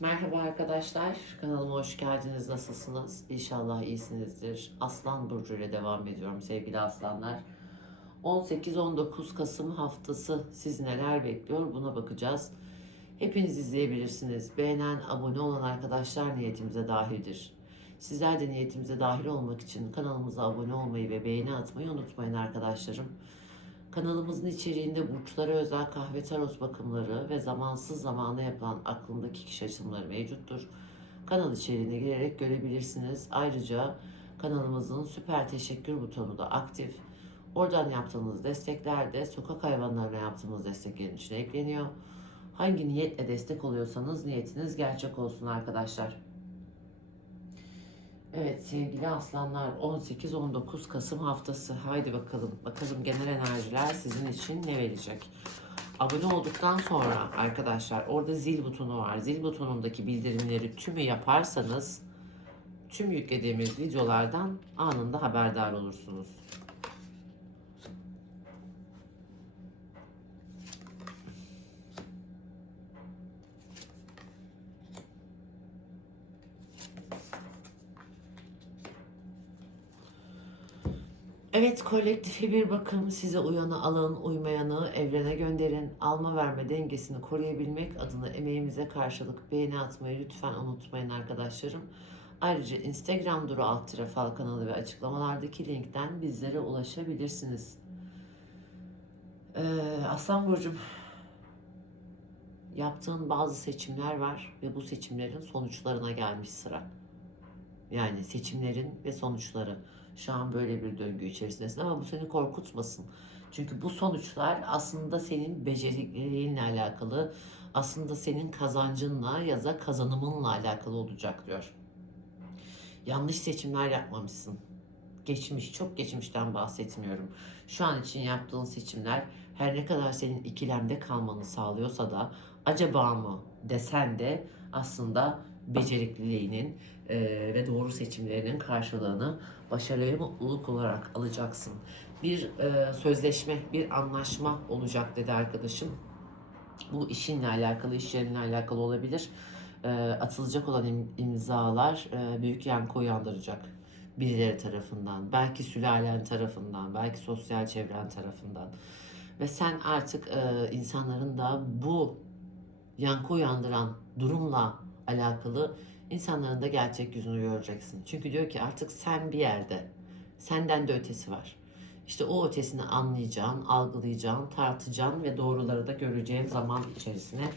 Merhaba arkadaşlar, kanalıma hoş geldiniz. Nasılsınız? İnşallah iyisinizdir. Aslan Burcu ile devam ediyorum sevgili aslanlar. 18-19 Kasım haftası sizi neler bekliyor buna bakacağız. Hepiniz izleyebilirsiniz. Beğenen, abone olan arkadaşlar niyetimize dahildir. Sizler de niyetimize dahil olmak için kanalımıza abone olmayı ve beğeni atmayı unutmayın arkadaşlarım. Kanalımızın içeriğinde burçlara özel kahve tarot bakımları ve zamansız zamana yapılan aklındaki kişi açılımları mevcuttur. Kanal içeriğine girerek görebilirsiniz. Ayrıca kanalımızın süper teşekkür butonu da aktif. Oradan yaptığınız destekler de sokak hayvanlarına yaptığımız desteklerin içine ekleniyor. Hangi niyetle destek oluyorsanız niyetiniz gerçek olsun arkadaşlar. Evet sevgili aslanlar 18-19 Kasım haftası. Haydi bakalım. Bakalım genel enerjiler sizin için ne verecek? Abone olduktan sonra arkadaşlar orada zil butonu var. Zil butonundaki bildirimleri tümü yaparsanız tüm yüklediğimiz videolardan anında haberdar olursunuz. Evet kolektife bir bakım size uyanı alın, uymayanı evrene gönderin. Alma verme dengesini koruyabilmek adına emeğimize karşılık beğeni atmayı lütfen unutmayın arkadaşlarım. Ayrıca Instagram Duru alt tire fal kanalı ve açıklamalardaki linkten bizlere ulaşabilirsiniz. Ee, Aslan Burcu'm yaptığın bazı seçimler var ve bu seçimlerin sonuçlarına gelmiş sıra. Yani seçimlerin ve sonuçları. Şu an böyle bir döngü içerisindesin ama bu seni korkutmasın. Çünkü bu sonuçlar aslında senin becerikliliğinle alakalı, aslında senin kazancınla ya da kazanımınla alakalı olacak diyor. Yanlış seçimler yapmamışsın. Geçmiş, çok geçmişten bahsetmiyorum. Şu an için yaptığın seçimler her ne kadar senin ikilemde kalmanı sağlıyorsa da acaba mı desen de aslında becerikliliğinin e, ve doğru seçimlerinin karşılığını başarı ve mutluluk olarak alacaksın. Bir e, sözleşme, bir anlaşma olacak dedi arkadaşım. Bu işinle alakalı, iş yerinle alakalı olabilir. E, atılacak olan im- imzalar e, büyük yankı uyandıracak birileri tarafından, belki sülalen tarafından, belki sosyal çevren tarafından. Ve sen artık e, insanların da bu yankı uyandıran durumla alakalı insanların da gerçek yüzünü göreceksin. Çünkü diyor ki artık sen bir yerde, senden de ötesi var. İşte o ötesini anlayacağın, algılayacağın, tartacağın ve doğruları da göreceğin zaman içerisine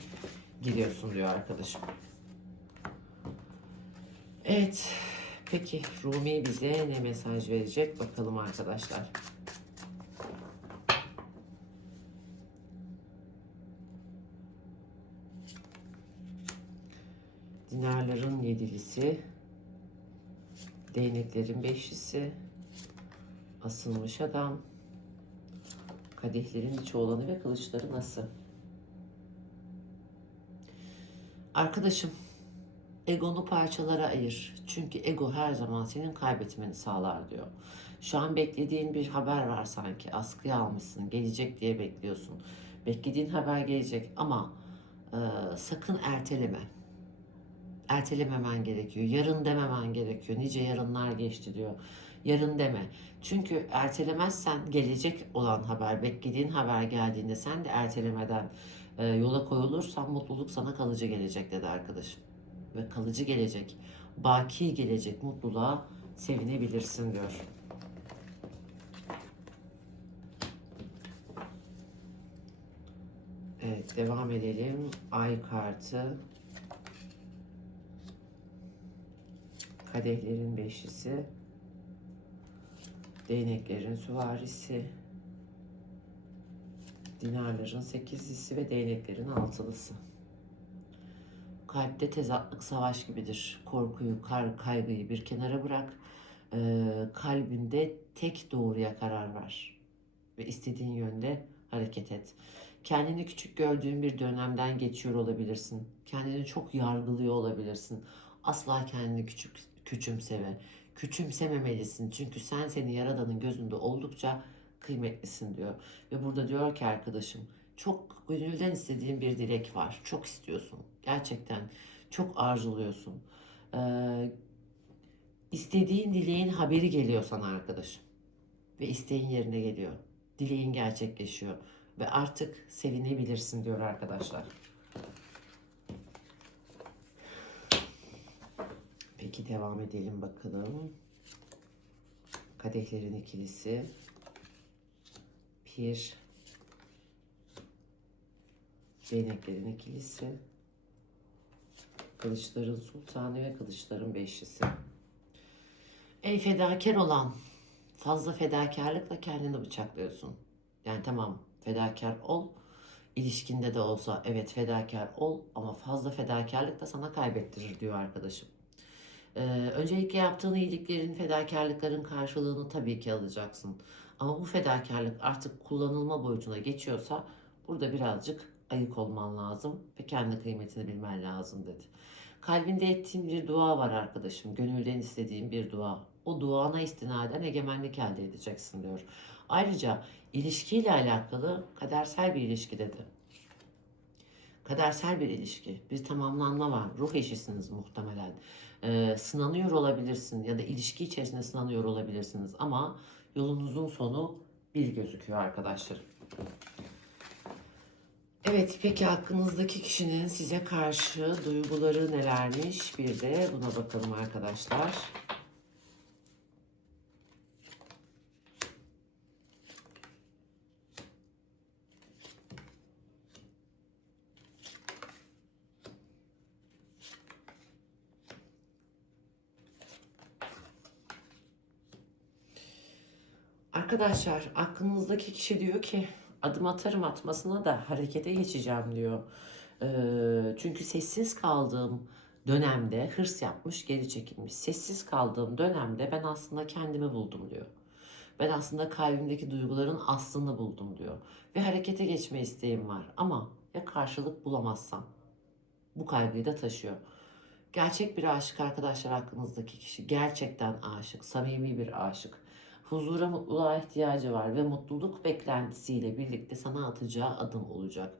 giriyorsun diyor arkadaşım. Evet. Peki Rumi bize ne mesaj verecek bakalım arkadaşlar. Dinarların yedilisi, değneklerin beşlisi, asılmış adam, kadehlerin içi olanı ve kılıçları nasıl? Arkadaşım, egonu parçalara ayır. Çünkü ego her zaman senin kaybetmeni sağlar diyor. Şu an beklediğin bir haber var sanki. Askıya almışsın, gelecek diye bekliyorsun. Beklediğin haber gelecek ama e, sakın erteleme ertelememen gerekiyor. Yarın dememen gerekiyor. Nice yarınlar geçti diyor. Yarın deme. Çünkü ertelemezsen gelecek olan haber, beklediğin haber geldiğinde sen de ertelemeden e, yola koyulursan mutluluk sana kalıcı gelecek dedi arkadaşım. Ve kalıcı gelecek, baki gelecek mutluluğa sevinebilirsin diyor. Evet devam edelim. Ay kartı. Kadehlerin beşlisi. Değneklerin süvarisi. Dinarların sekizlisi ve değneklerin altılısı. Kalpte tezatlık savaş gibidir. Korkuyu, kar, kaygıyı bir kenara bırak. Ee, kalbinde tek doğruya karar ver. Ve istediğin yönde hareket et. Kendini küçük gördüğün bir dönemden geçiyor olabilirsin. Kendini çok yargılıyor olabilirsin. Asla kendini küçük küçümseme. Küçümsememelisin. Çünkü sen seni Yaradan'ın gözünde oldukça kıymetlisin diyor. Ve burada diyor ki arkadaşım çok gönülden istediğin bir dilek var. Çok istiyorsun. Gerçekten Çok arzuluyorsun. Ee, istediğin dileğin haberi geliyor sana arkadaşım. Ve isteğin yerine geliyor. Dileğin gerçekleşiyor. Ve artık sevinebilirsin diyor arkadaşlar. Peki devam edelim bakalım. Kadehlerin ikilisi. Pir. Değneklerin ikilisi. Kılıçların sultanı ve kılıçların beşlisi. Ey fedakar olan, fazla fedakarlıkla kendini bıçaklıyorsun. Yani tamam fedakar ol, ilişkinde de olsa evet fedakar ol ama fazla fedakarlık da sana kaybettirir diyor arkadaşım. Ee, öncelikle yaptığın iyiliklerin, fedakarlıkların karşılığını tabii ki alacaksın. Ama bu fedakarlık artık kullanılma boyutuna geçiyorsa burada birazcık ayık olman lazım ve kendi kıymetini bilmen lazım dedi. Kalbinde ettiğin bir dua var arkadaşım. Gönülden istediğin bir dua. O duana istinaden egemenlik elde edeceksin diyor. Ayrıca ilişkiyle alakalı kadersel bir ilişki dedi. Kadersel bir ilişki. Bir tamamlanma var. Ruh eşisiniz muhtemelen. Ee, sınanıyor olabilirsin ya da ilişki içerisinde sınanıyor olabilirsiniz ama yolunuzun sonu bir gözüküyor arkadaşlarım. Evet, peki hakkınızdaki kişinin size karşı duyguları nelermiş? Bir de buna bakalım arkadaşlar. Arkadaşlar aklınızdaki kişi diyor ki adım atarım atmasına da harekete geçeceğim diyor. Ee, çünkü sessiz kaldığım dönemde hırs yapmış geri çekilmiş. Sessiz kaldığım dönemde ben aslında kendimi buldum diyor. Ben aslında kalbimdeki duyguların aslını buldum diyor. Ve harekete geçme isteğim var ama ya karşılık bulamazsam? Bu kaygıyı da taşıyor. Gerçek bir aşık arkadaşlar aklınızdaki kişi. Gerçekten aşık, samimi bir aşık. Huzura, mutluluğa ihtiyacı var ve mutluluk beklentisiyle birlikte sana atacağı adım olacak.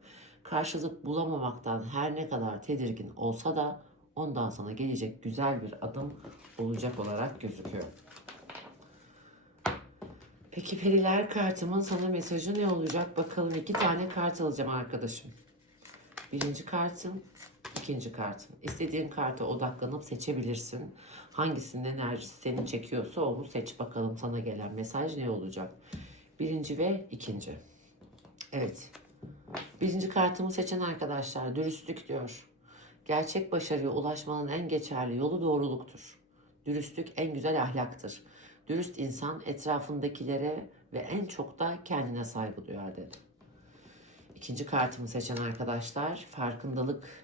Karşılık bulamamaktan her ne kadar tedirgin olsa da ondan sana gelecek güzel bir adım olacak olarak gözüküyor. Peki periler kartımın sana mesajı ne olacak? Bakalım iki tane kart alacağım arkadaşım. Birinci kartım, ikinci kartım. İstediğin karta odaklanıp seçebilirsin. Hangisinin enerjisi seni çekiyorsa onu seç bakalım sana gelen mesaj ne olacak? Birinci ve ikinci. Evet. Birinci kartımı seçen arkadaşlar dürüstlük diyor. Gerçek başarıya ulaşmanın en geçerli yolu doğruluktur. Dürüstlük en güzel ahlaktır. Dürüst insan etrafındakilere ve en çok da kendine saygı duyar dedi. İkinci kartımı seçen arkadaşlar farkındalık.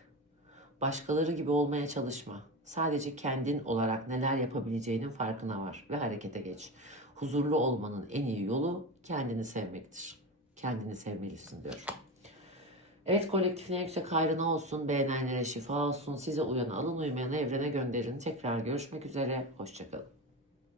Başkaları gibi olmaya çalışma. Sadece kendin olarak neler yapabileceğinin farkına var ve harekete geç. Huzurlu olmanın en iyi yolu kendini sevmektir. Kendini sevmelisin diyor. Evet kolektifine yüksek hayrına olsun, beğenenlere şifa olsun, size uyanı alın uymayanı evrene gönderin. Tekrar görüşmek üzere, hoşçakalın.